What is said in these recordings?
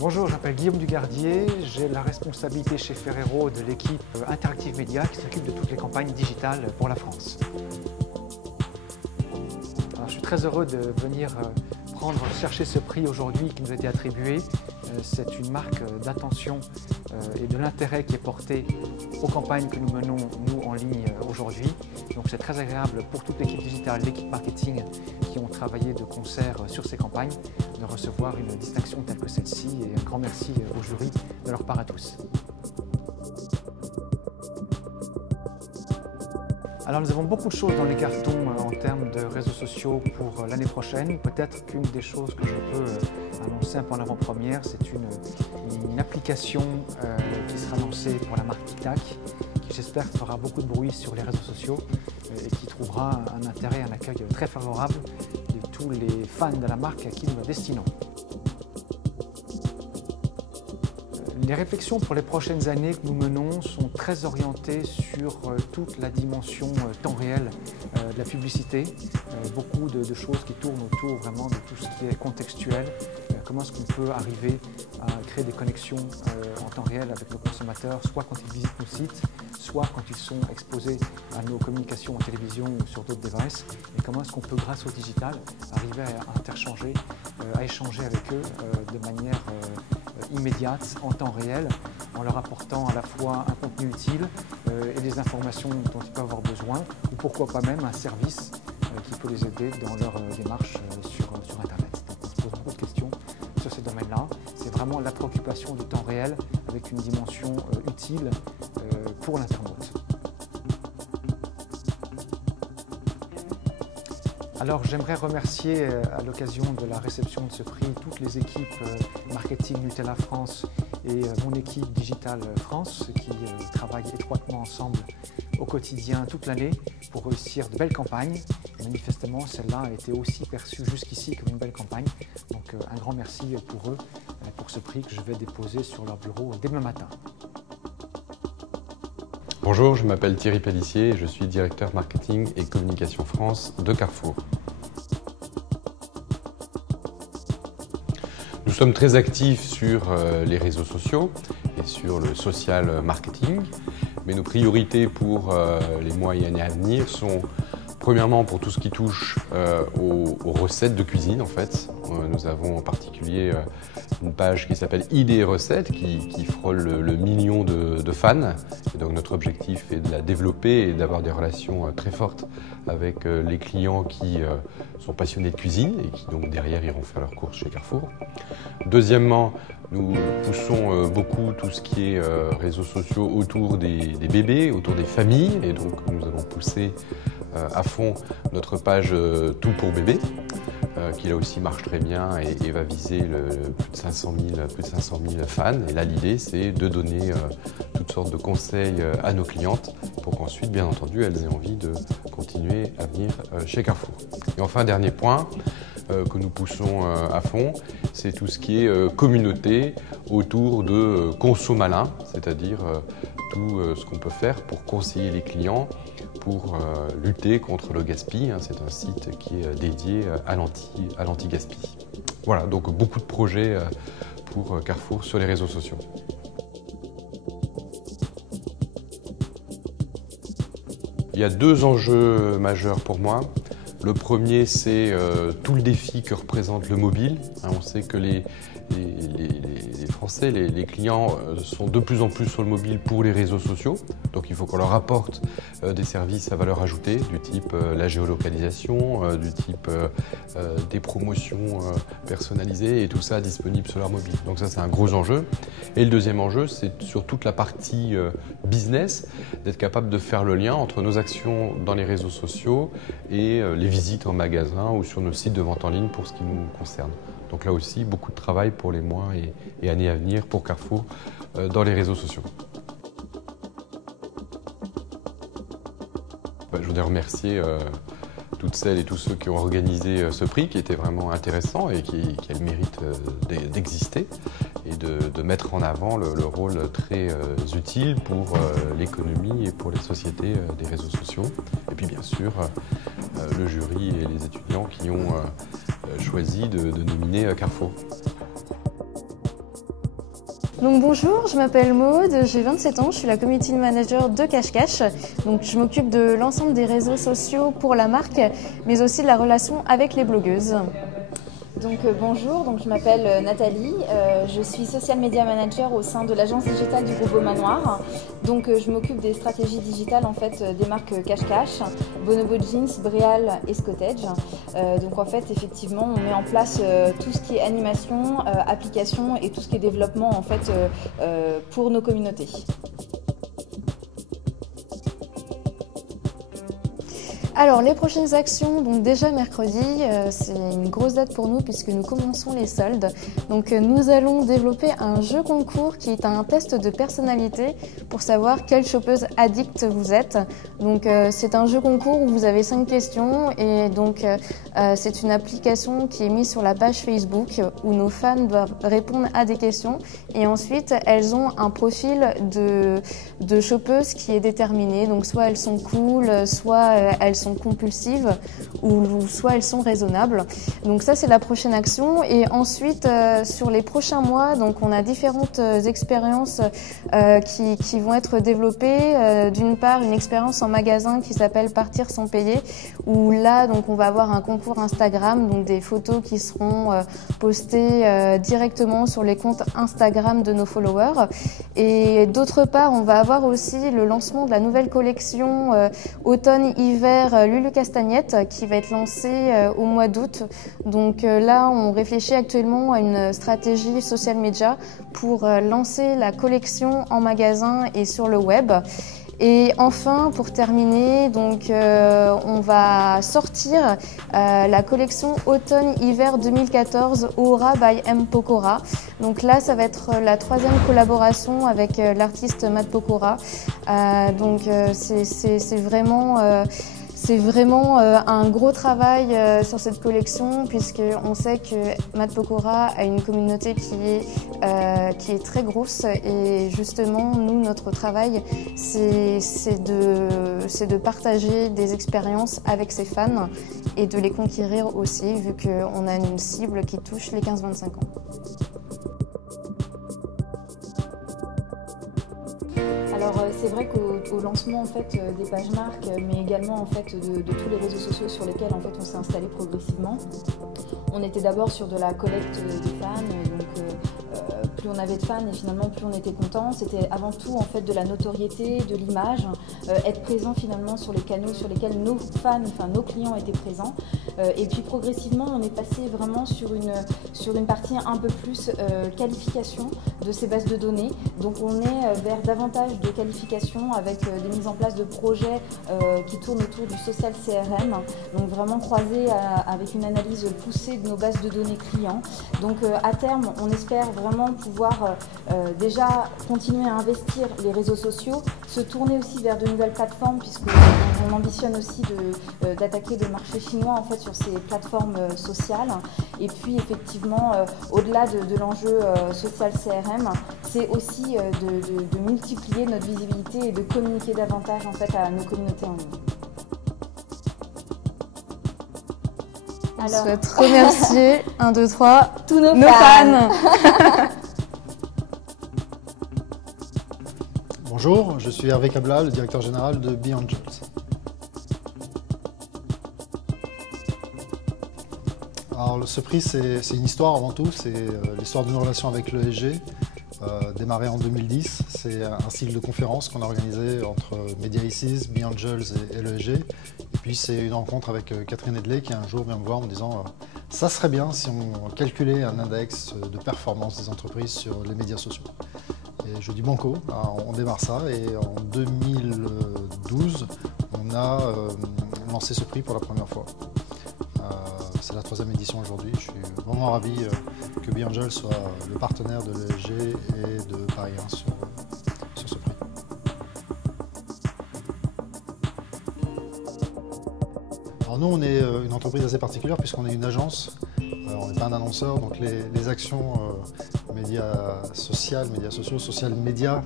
Bonjour, je m'appelle Guillaume Dugardier, j'ai la responsabilité chez Ferrero de l'équipe Interactive Media qui s'occupe de toutes les campagnes digitales pour la France. Alors, je suis très heureux de venir chercher ce prix aujourd'hui qui nous a été attribué. C'est une marque d'attention et de l'intérêt qui est porté aux campagnes que nous menons, nous, en ligne aujourd'hui. Donc c'est très agréable pour toute l'équipe digitale, l'équipe marketing qui ont travaillé de concert sur ces campagnes, de recevoir une distinction telle que celle-ci, et un grand merci au jury de leur part à tous. Alors nous avons beaucoup de choses dans les cartons en termes de réseaux sociaux pour l'année prochaine. Peut-être qu'une des choses que je peux annoncer un peu en avant-première, c'est une application qui sera lancée pour la marque Tic Tac, qui j'espère fera beaucoup de bruit sur les réseaux sociaux et qui trouvera un intérêt, un accueil très favorable de tous les fans de la marque à qui nous la destinons. Les réflexions pour les prochaines années que nous menons sont très orientées sur toute la dimension temps réel de la publicité. Beaucoup de choses qui tournent autour vraiment de tout ce qui est contextuel. Comment est-ce qu'on peut arriver à créer des connexions en temps réel avec nos consommateurs, soit quand ils visitent nos sites, soit quand ils sont exposés à nos communications en télévision ou sur d'autres devices. Et comment est-ce qu'on peut, grâce au digital, arriver à interchanger, à échanger avec eux de manière immédiate, en temps réel, en leur apportant à la fois un contenu utile et des informations dont ils peuvent avoir besoin, ou pourquoi pas même un service qui peut les aider dans leur démarche sur Internet. Donc on se pose beaucoup de questions sur ces domaines-là. C'est vraiment la préoccupation du temps réel avec une dimension utile pour l'internaute. Alors j'aimerais remercier à l'occasion de la réception de ce prix toutes les équipes marketing Nutella France et mon équipe Digital France qui travaillent étroitement ensemble au quotidien toute l'année pour réussir de belles campagnes. Et manifestement, celle-là a été aussi perçue jusqu'ici comme une belle campagne. Donc un grand merci pour eux, pour ce prix que je vais déposer sur leur bureau dès demain matin. Bonjour, je m'appelle Thierry Pellissier et je suis directeur marketing et communication France de Carrefour. Nous sommes très actifs sur les réseaux sociaux et sur le social marketing, mais nos priorités pour les mois et années à venir sont premièrement pour tout ce qui touche aux recettes de cuisine en fait. Nous avons en particulier une page qui s'appelle Idées et recettes qui frôle le million de fans. Et donc notre objectif est de la développer et d'avoir des relations très fortes avec les clients qui sont passionnés de cuisine et qui donc derrière iront faire leurs courses chez Carrefour. Deuxièmement, nous poussons beaucoup tout ce qui est réseaux sociaux autour des bébés, autour des familles, et donc nous allons pousser à fond notre page Tout pour bébé, qui là aussi marche très bien et va viser plus de 500 000 fans. Et là l'idée c'est de donner toutes sortes de conseils à nos clientes pour qu'ensuite bien entendu elles aient envie de continuer à venir chez Carrefour. Et enfin dernier point que nous poussons à fond, c'est tout ce qui est communauté autour de Conso Malin, c'est-à-dire tout ce qu'on peut faire pour conseiller les clients pour lutter contre le gaspille. C'est un site qui est dédié à l'anti-gaspi. Voilà, donc beaucoup de projets pour Carrefour sur les réseaux sociaux. Il y a deux enjeux majeurs pour moi. Le premier, c'est tout le défi que représente le mobile. On sait que les Français, les clients sont de plus en plus sur le mobile pour les réseaux sociaux. Donc il faut qu'on leur apporte des services à valeur ajoutée du type la géolocalisation, du type des promotions personnalisées et tout ça disponible sur leur mobile. Donc ça c'est un gros enjeu. Et le deuxième enjeu, c'est sur toute la partie business, d'être capable de faire le lien entre nos actions dans les réseaux sociaux et les visites en magasin ou sur nos sites de vente en ligne pour ce qui nous concerne. Donc là aussi, beaucoup de travail pour les mois et années à venir pour Carrefour dans les réseaux sociaux. Je voudrais remercier toutes celles et tous ceux qui ont organisé ce prix qui était vraiment intéressant et qui a le mérite d'exister et de mettre en avant le rôle très utile pour l'économie et pour les sociétés des réseaux sociaux. Et puis bien sûr, le jury et les étudiants qui ont choisi de nominer Carrefour. Donc bonjour, je m'appelle Maude, j'ai 27 ans, je suis la community manager de Cache. Donc je m'occupe de l'ensemble des réseaux sociaux pour la marque, mais aussi de la relation avec les blogueuses. Donc bonjour, je m'appelle Nathalie, je suis social media manager au sein de l'agence digitale du groupe Beau Manoir. Donc je m'occupe des stratégies digitales en fait des marques Cache, Bonobo Jeans, Bréal et Scottage. Donc en fait effectivement on met en place tout ce qui est animation, application et tout ce qui est développement en fait pour nos communautés. Alors les prochaines actions, donc déjà mercredi, c'est une grosse date pour nous puisque nous commençons les soldes. Donc nous allons développer un jeu concours qui est un test de personnalité pour savoir quelle shoppeuse addict vous êtes. Donc c'est un jeu concours où vous avez 5 questions et donc c'est une application qui est mise sur la page Facebook où nos fans doivent répondre à des questions et ensuite elles ont un profil de shoppeuse qui est déterminé. Donc soit elles sont cool, soit elles sont compulsives ou soit elles sont raisonnables. Donc ça c'est la prochaine action et ensuite sur les prochains mois donc on a différentes expériences qui vont être développées. D'une part une expérience en magasin qui s'appelle Partir sans payer où là donc on va avoir un concours Instagram, donc des photos qui seront postées directement sur les comptes Instagram de nos followers et d'autre part on va avoir aussi le lancement de la nouvelle collection automne-hiver Lulu Castagnette qui va être lancée au mois d'août. Donc là, on réfléchit actuellement à une stratégie social media pour lancer la collection en magasin et sur le web. Et enfin, pour terminer, donc on va sortir la collection automne-hiver 2014 Aura by M. Pokora. Donc là, ça va être la 3e collaboration avec l'artiste Matt Pokora. Donc c'est vraiment un gros travail sur cette collection puisqu'on sait que Matt Pokora a une communauté qui est très grosse et justement nous notre travail c'est de partager des expériences avec ses fans et de les conquérir aussi vu qu'on a une cible qui touche les 15-25 ans. Alors c'est vrai qu'au lancement en fait, des pages marques, mais également en fait, de tous les réseaux sociaux sur lesquels en fait, on s'est installé progressivement, on était d'abord sur de la collecte des fans, donc plus on avait de fans et finalement plus on était content. C'était avant tout en fait de la notoriété, de l'image, être présent finalement sur les canaux sur lesquels nos fans, enfin nos clients étaient présents. Et puis progressivement on est passé vraiment sur une partie un peu plus qualification de ces bases de données. Donc on est vers davantage de qualification avec des mises en place de projets qui tournent autour du social CRM. Donc vraiment croisé avec une analyse poussée de nos bases de données clients. Donc à terme on espère vraiment pouvoir déjà continuer à investir les réseaux sociaux, se tourner aussi vers de nouvelles plateformes puisqu'on ambitionne aussi d'attaquer le marché chinois en fait sur ces plateformes sociales. Et puis effectivement au-delà de l'enjeu social CRM, c'est aussi de multiplier notre visibilité et de communiquer davantage en fait à nos communautés en ligne. On souhaite remercier 1, 2, 3 tous nos fans. Bonjour, je suis Hervé Cabla, le directeur général de Be Angels. Alors, ce prix, c'est une histoire avant tout, c'est l'histoire d'une relation avec l'ESG, démarré en 2010. C'est un cycle de conférences qu'on a organisé entre Media Aces, Be Angels et l'ESG. Et puis c'est une rencontre avec Catherine Edley qui un jour vient me voir en me disant ça serait bien si on calculait un index de performance des entreprises sur les médias sociaux. Et je dis banco, on démarre ça et en 2012, on a lancé ce prix pour la première fois. C'est la 3e édition aujourd'hui. Je suis vraiment ravi que Be Angels soit le partenaire de l'ESG et de Paris 1 sur ce prix. Alors nous, on est une entreprise assez particulière puisqu'on est une agence. On n'est pas un annonceur, donc les actions médias sociaux, social médias,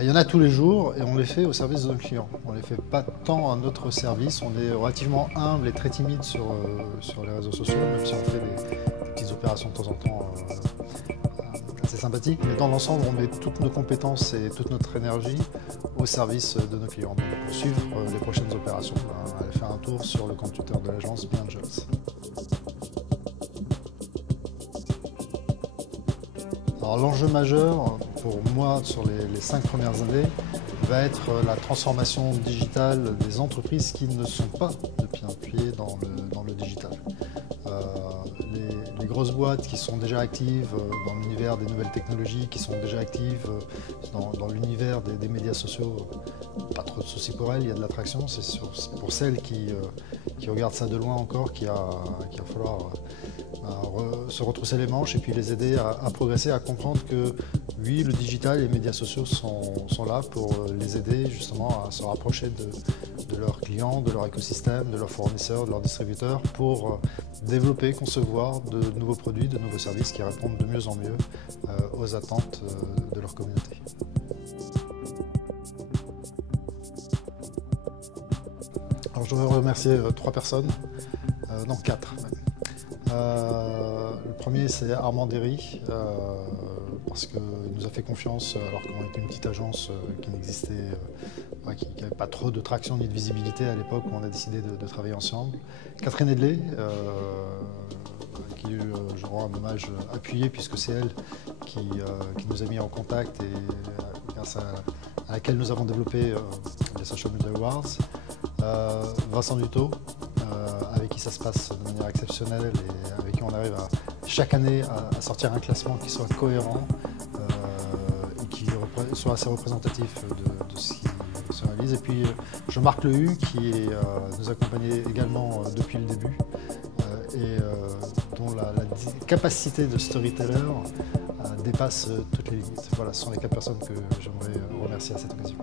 il y en a tous les jours et on les fait au service de nos clients. On ne les fait pas tant à notre service, on est relativement humble et très timide sur les réseaux sociaux, même si on fait des petites opérations de temps en temps c'est sympathique, mais dans l'ensemble, on met toutes nos compétences et toute notre énergie au service de nos clients. Donc, pour suivre les prochaines opérations, allez faire un tour sur le compte Twitter de l'agence Be Angels. Alors l'enjeu majeur pour moi sur les 5 premières années va être la transformation digitale des entreprises qui ne sont pas de pied en pied dans le digital. Les grosses boîtes qui sont déjà actives dans l'univers des nouvelles technologies, qui sont déjà actives dans l'univers des médias sociaux, pas trop de soucis pour elles, il y a de l'attraction. C'est pour celles qui regardent ça de loin encore qu'il va falloir se retrousser les manches et puis les aider à progresser, à comprendre que oui, le digital et les médias sociaux sont là pour les aider justement à se rapprocher de leurs clients, de leur écosystème, de leurs fournisseurs, de leurs distributeurs pour développer, concevoir de nouveaux produits, de nouveaux services qui répondent de mieux en mieux aux attentes de leur communauté. Alors je voudrais remercier 3 personnes, non 4 même. Le premier c'est Armand Derry, parce qu'il nous a fait confiance alors qu'on était une petite agence qui n'existait, qui n'avait pas trop de traction ni de visibilité à l'époque où on a décidé de travailler ensemble. Catherine Edley, qui je rends un hommage appuyé puisque c'est elle qui nous a mis en contact et grâce à laquelle nous avons développé les Social Media Awards. Vincent Dutot, avec qui ça se passe de manière exceptionnelle et avec qui on arrive chaque année à sortir un classement qui soit cohérent et qui soit assez représentatif de ce qui se réalise. Et puis Jean-Marc Lehu qui nous accompagnait également depuis le début et dont la capacité de storyteller dépasse toutes les limites. Voilà, ce sont les 4 personnes que j'aimerais remercier à cette occasion.